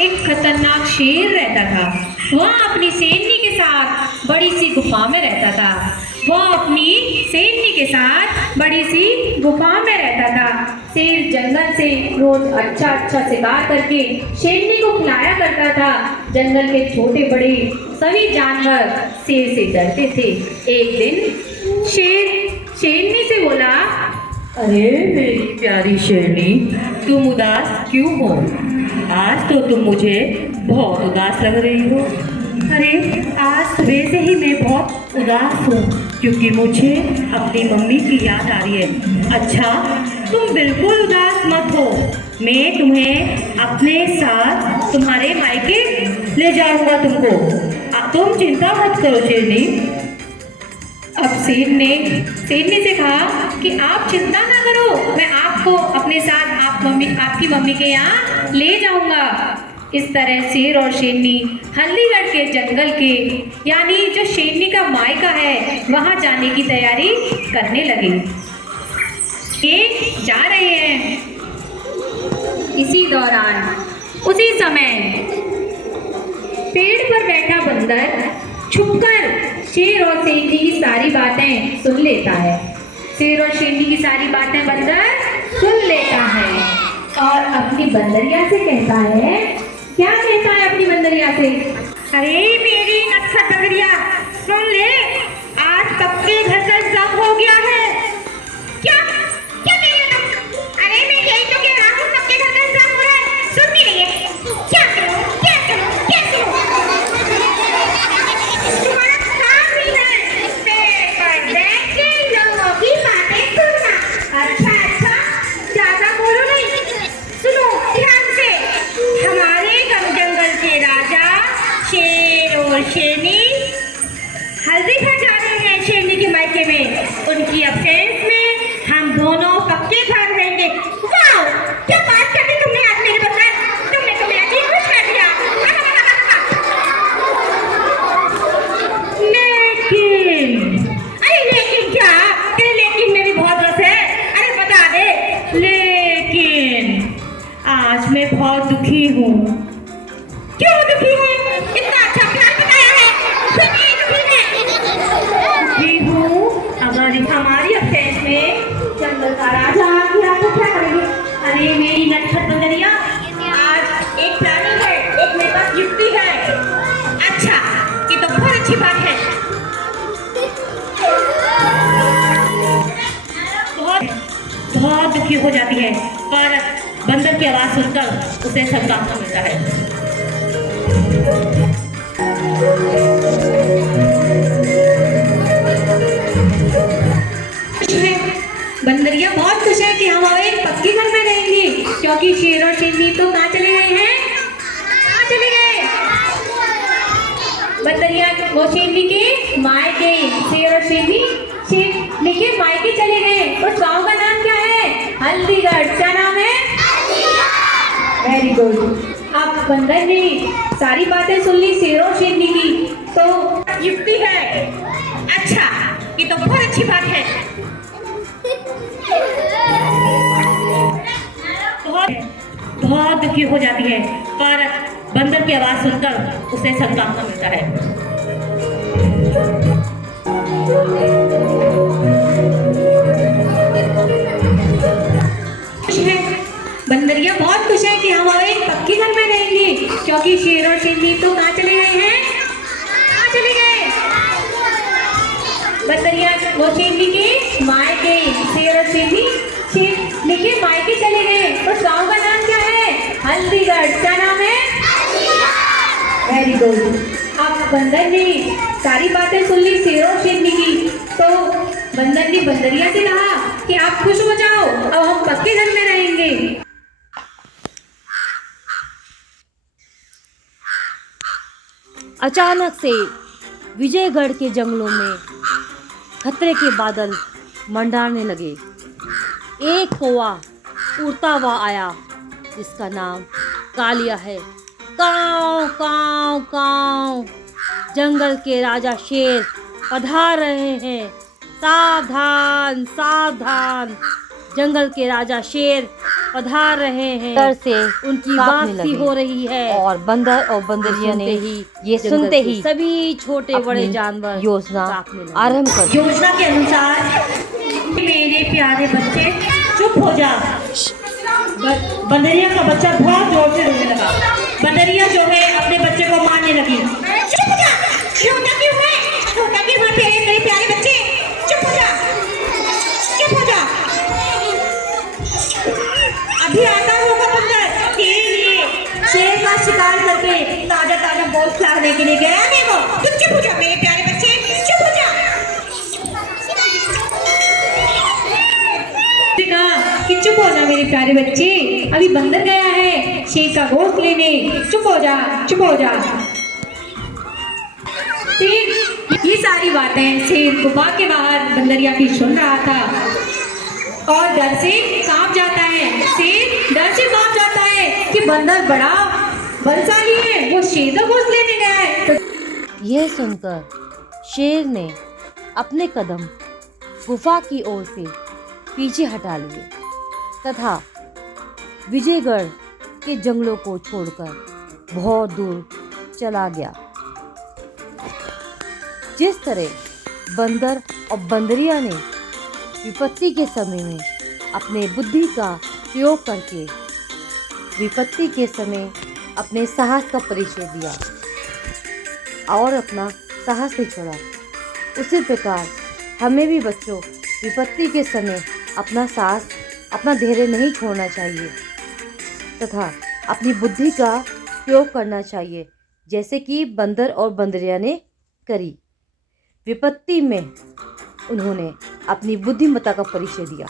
एक खतरनाक शेर रहता था। वह अपनी सेनानी के साथ बड़ी सी गुफा में रहता था। वह अपनी सेनानी के साथ बड़ी सी गुफा में रहता था। शेर जंगल से रोज अच्छा अच्छा शिकार करके शेरनी को खिलाया करता था। जंगल के छोटे बड़े सभी जानवर शेर से डरते थे। एक दिन शेर शेरनी से बोला, अरे मेरी प्यारी शेरनी, तुम उदास क्यों हो? आज तो तुम मुझे बहुत उदास लग रही हो। अरे आज सुबह से ही मैं बहुत उदास हूँ क्योंकि मुझे अपनी मम्मी की याद आ रही है। अच्छा, तुम बिल्कुल उदास मत हो, मैं तुम्हें अपने साथ तुम्हारे मायके ले जाऊंगा तुमको। तुम चिंता मत करो शेरनी। अब शेरनी से कहा कि आप चिंता ना करो, मैं आपको अपने साथ आपकी मम्मी के यहाँ ले जाऊंगा। इस तरह शेर और शेरनी हल्दीगढ़ के जंगल के यानी जो शेरनी का मायका है वहां जाने की तैयारी करने लगे। ये जा रहे हैं। इसी दौरान उसी समय पेड़ पर बैठा बंदर छुपकर शेर और शेरनी की सारी बातें सुन लेता है। शेर और शेरनी की सारी बातें बंदर सुन लेता है और अपनी बंदरिया से कहता है, क्या कहता है अपनी बंदरिया से? अरे मेरी नक्शा बंदरिया, सुन ले, आज पक्के घर का इंतजाम हो गया है। क्या क्या कह रहे हो तुम? अरे मैं यही तो कह रहा हूँ, पक्के घर का इंतजाम हो रहा है। सुन नहीं रही है? क्या करूँ क्या करूँ क्या करूँ? तुम्हारा काम ही है पेड़ पर बैठ के लोगों की बातें सुनना। अच्छा अच्छा, ज्यादा बोलो नहीं, सुनो ध्यान से। हमारे जंगल के राजा शेर और शेरनी हल्दीघर जा रहे हैं शेरनी के मायके में। उनकी अफेंस में हम दोनों पक्के घर रहेंगे। वाह, क्या बात कर दी तुमने आज मेरे बगैर, तुमने तो मेरा जी खुश कर दिया। लेकिन अरे लेकिन क्या? तेरे लेकिन में भी बहुत रस है। अरे बता दे। लेकिन आज मैं बहुत दुखी हूँ। क्यों दुखी है? इतना अच्छा प्लान बताया है, फिर भी दुखी है। दुखी हूँ हमारी अफेंस में जंगल का राजा आ गया तो क्या करेंगे? अरे मेरी नटखट बंदरिया, आज एक प्लानिंग है, एक मेरे पास युक्ति है। अच्छा, ये तो बहुत अच्छी बात है। बहुत दुखी हो जाती है, पर बंदर की आवाज सुनकर उसे संताप मिलता है। बंदरिया बहुत खुश है कि हम अब एक पक्के घर में रहेंगे, क्योंकि शेर और शेरनी तो कहाँ चले गए हैं? कहाँ चले गए? बंदरिया वो शेरनी के मायके, शेर और शेरनी के मायके चले गए। उस गांव का नाम क्या है? हल्दीगढ़। क्या नाम है? Very good. अब बंदर ने सारी बातें सुन ली शेर और शेरनी की, तो युक्ति है। अच्छा, ये तो बहुत अच्छी बात है। बहुत दुखी हो जाती है, पर बंदर की आवाज सुनकर उसे संताप मिलता है। बंदरिया बहुत खुश है कि हम अब एक पक्के घर में रहेंगे, क्योंकि शेर और शेरनी तो कहाँ चले गए हैं? कहाँ चले गए? बंदरिया वो शेरनी के मायके, शेर और शेरनी के मायके चले गए। उस गांव का नाम क्या है? हल्दीगढ़। क्या नाम है? Very good. अब बंदर ने सारी बातें सुन ली शेर और शेरनी की, तो बंदर ने बंदरिया से कहा कि आप खुश हो जाओ, अब हम पक्के घर में रहेंगे। अचानक से विजयगढ़ के जंगलों में खतरे के बादल मंडराने लगे। एक कौवा उड़ता हुआ आया जिसका नाम कालिया है। काव काव काव, जंगल के राजा शेर पधार रहे हैं, सावधान सावधान, जंगल के राजा शेर पधार रहे हैं। डर से उनकी वापसी हो रही है और बंदर और बंदरिया ने ये सुनते ही सभी छोटे बड़े जानवर योजना आरंभ कर दी। योजना के अनुसार मेरे प्यारे बच्चे चुप हो जा। बंदरिया का बच्चा बहुत जोर से रोने लगा। बंदरिया जो है अपने बच्चे को मारने लगी। चुप हो जा, रोता क्यों है? रोता क्यों है मेरे प्यारे बच्चे? चुप हो जा, चुप हो जा। अभी आता होगा बंदर तेरे लिए शेर का शिकार करके ताजा ताजा गोश्त लाने के लिए गया है वो। तुम चुप हो जा मेरे प्यारे बच्चे, चुप हो जा। कहा कि चुप हो जा मेरे प्यारे बच्चे, अभी बंदर गया है शेर का गोश्त लेने। चुप हो जा, चुप हो जा। शेर ये सारी बातें शेर गुफा के बाहर बंदरिया की सुन रहा था और डर से कांप जाता है। शेर डर से कांप जाता है कि बंदर बड़ा बलशाली है, वो शेर का गोश्त लेने गया है। तो यह सुनकर शेर ने अपने कदम गुफा की ओर से पीछे हटा लिए तथा विजयगढ़ के जंगलों को छोड़कर बहुत दूर चला गया। जिस तरह बंदर और बंदरिया ने विपत्ति के समय में अपने बुद्धि का प्रयोग करके विपत्ति के समय अपने साहस का परिचय दिया और अपना साहस नहीं छोड़ा, उसी प्रकार हमें भी बच्चों विपत्ति के समय अपना साहस अपना धैर्य नहीं छोड़ना चाहिए तथा अपनी बुद्धि का प्रयोग करना चाहिए, जैसे कि बंदर और बंदरिया ने करी। विपत्ति में उन्होंने अपनी बुद्धिमत्ता का परिचय दिया।